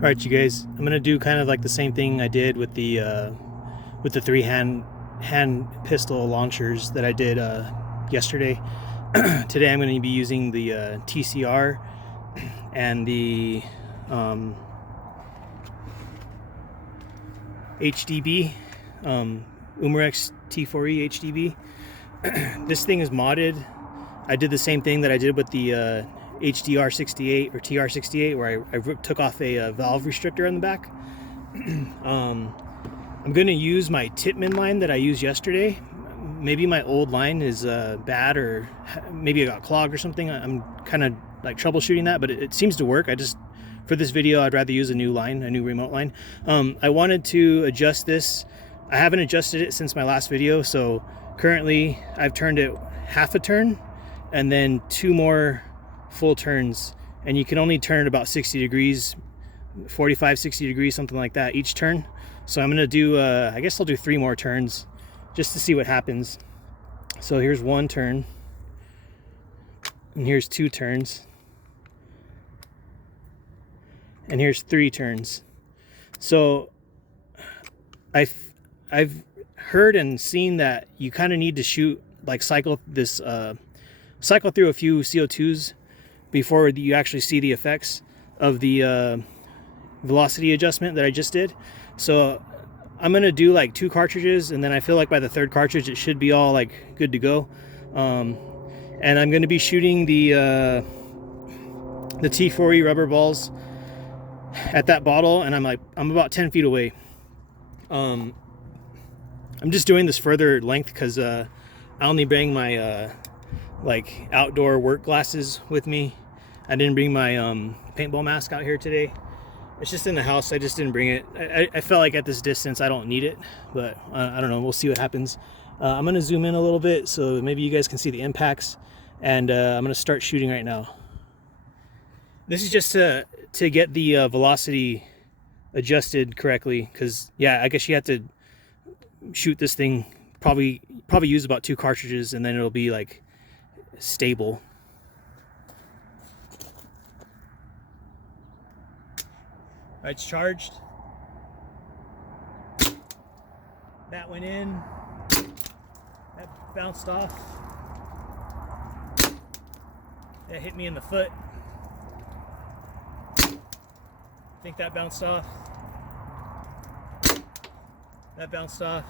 Alright, you guys, I'm gonna do kind of like the same thing I did with the three hand pistol launchers that I did yesterday. Today I'm going to be using the TCR and the HDB, Umarex T4E HDB. This thing is modded. I did the same thing that I did with the HDR68 or TR68, where I took off a valve restrictor on the back. I'm going to use my Tippmann line that I used yesterday. Maybe my old line is bad, or maybe it got clogged or something. I'm kind of like troubleshooting that, but it seems to work. For this video, I'd rather use a new line, a new remote line. I wanted to adjust this. I haven't adjusted it since my last video, so currently I've turned it half a turn and then 2 more full turns, and you can only turn it about 60 degrees, 45, 60 degrees, something like that each turn. So I'm gonna do, I guess I'll do 3 more turns just to see what happens. So here's 1 turn, and here's 2 turns, and here's 3 turns. So I've heard and seen that you kind of need to shoot, like cycle through a few CO2s before you actually see the effects of the velocity adjustment that I just did. So I'm gonna do like 2 cartridges, and then I feel like by the 3rd cartridge it should be all like good to go. And I'm gonna be shooting the T4E rubber balls at that bottle, and I'm about 10 feet away. I'm just doing this further length because I only bring my like outdoor work glasses with me. I didn't bring my paintball mask out here today. It's just in the house. I just didn't bring it. I felt like at this distance I don't need it, but I don't know. We'll see what happens. I'm going to zoom in a little bit so maybe you guys can see the impacts, and I'm going to start shooting right now. This is just to get the velocity adjusted correctly, because yeah, I guess you have to shoot this thing, probably use about 2 cartridges, and then it'll be like stable. All right, it's charged. That went in. That bounced off. That hit me in the foot. I think that bounced off. That bounced off.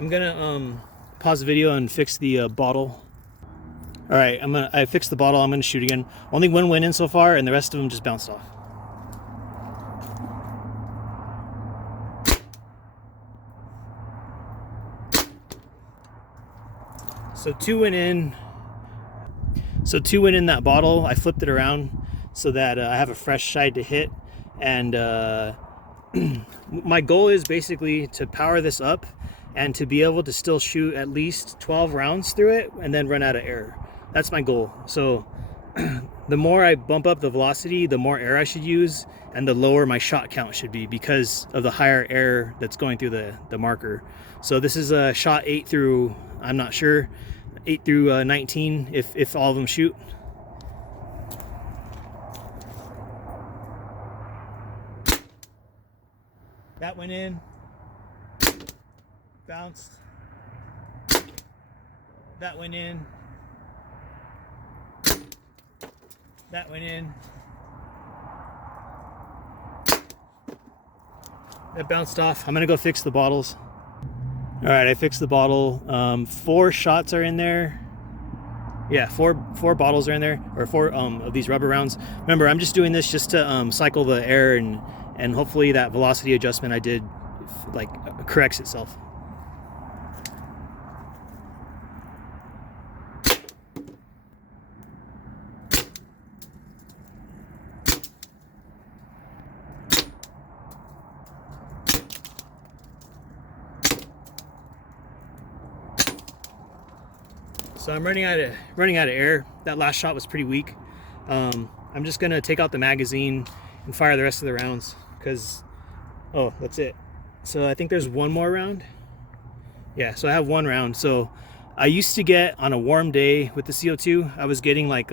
I'm gonna pause the video and fix the bottle. All right, I fixed the bottle. I'm gonna shoot again. Only 1 went in so far, and the rest of them just bounced off. So 2 went in. So 2 went in that bottle. I flipped it around so that I have a fresh side to hit. And my goal is basically to power this up and to be able to still shoot at least 12 rounds through it and then run out of air. That's my goal. So the more I bump up the velocity, the more air I should use, and the lower my shot count should be because of the higher air that's going through the marker. So this is a shot 8 through, I'm not sure, 8 through 19 if all of them shoot. That went in, bounced. That went in. That went in. That bounced off. I'm gonna go fix the bottles. All right, I fixed the bottle. 4 shots are in there. Yeah, four bottles are in there, or 4 of these rubber rounds. Remember, I'm just doing this just to cycle the air, and hopefully that velocity adjustment I did like corrects itself. So I'm running out of air. That last shot was pretty weak. I'm just gonna take out the magazine and fire the rest of the rounds because, oh, that's it. So I think there's 1 more round. Yeah, so I have 1 round. So I used to get, on a warm day with the CO2, I was getting like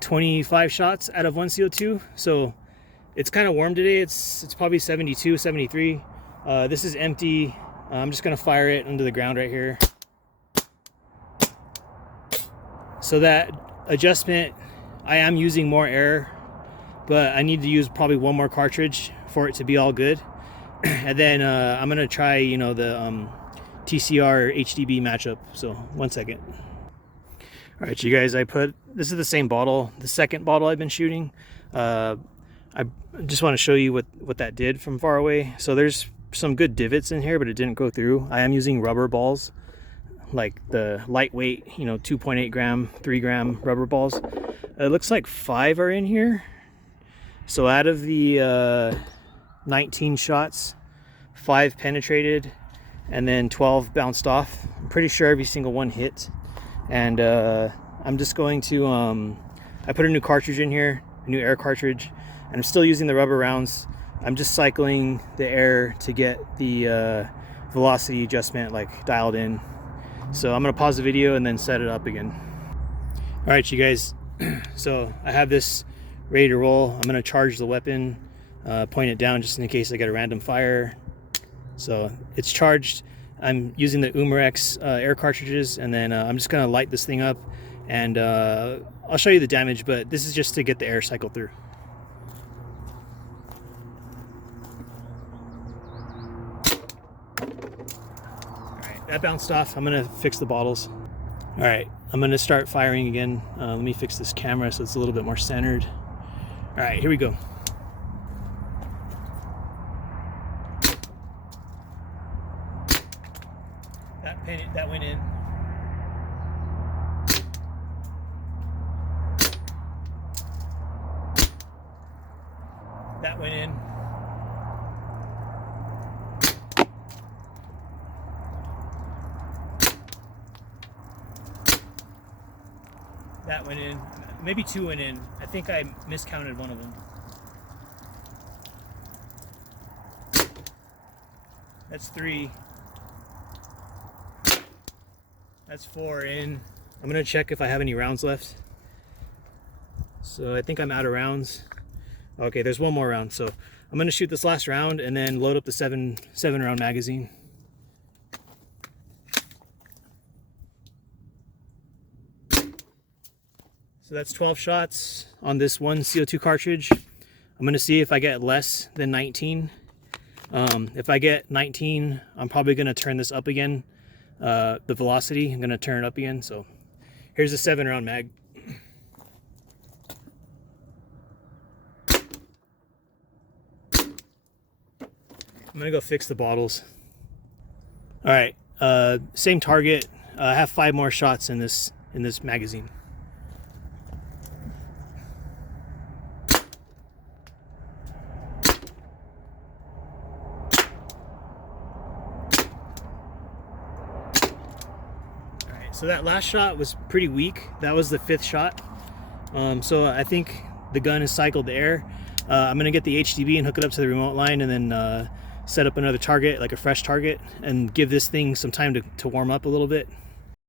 25 shots out of 1 CO2. So It's kind of warm today. It's probably 72, 73. This is empty. I'm just gonna fire it into the ground right here. So that adjustment, I am using more air, but I need to use probably one more cartridge for it to be all good. And then I'm gonna try, you know, the TCR HDB matchup. So 1 second. All right, you guys, this is the same bottle, the second bottle I've been shooting. I just want to show you what that did from far away. So there's some good divots in here, but it didn't go through. I am using rubber balls, like the lightweight, you know, 2.8 gram, 3 gram rubber balls. It looks like 5 are in here. So out of the 19 shots, 5 penetrated and then 12 bounced off. I'm pretty sure every single one hit. And I'm just going to, I put a new cartridge in here, a new air cartridge, and I'm still using the rubber rounds. I'm just cycling the air to get the velocity adjustment like dialed in. So I'm gonna pause the video and then set it up again. All right, you guys, so I have this ready to roll. I'm gonna charge the weapon, point it down just in case I get a random fire. So it's charged. I'm using the Umarex air cartridges, and then I'm just gonna light this thing up, and I'll show you the damage, but this is just to get the air cycle through. All right, that bounced off. I'm gonna fix the bottles. All right, I'm gonna start firing again. Let me fix this camera so it's a little bit more centered. All right, here we go. That went in. That went in. That went in. Maybe 2 went in. I think I miscounted one of them. That's 3. That's 4 in. I'm gonna check if I have any rounds left. So I think I'm out of rounds. Okay, there's one more round. So I'm gonna shoot this last round and then load up the seven round magazine. So that's 12 shots on this one CO2 cartridge. I'm gonna see if I get less than 19. If I get 19, I'm probably gonna turn this up again. The velocity, I'm gonna turn it up again. So here's a 7 round mag. I'm gonna go fix the bottles. All right, same target. I have 5 more shots in this magazine. So that last shot was pretty weak. That was the 5th shot. So I think the gun has cycled the air. I'm gonna get the HDB and hook it up to the remote line, and then set up another target, like a fresh target, and give this thing some time to warm up a little bit.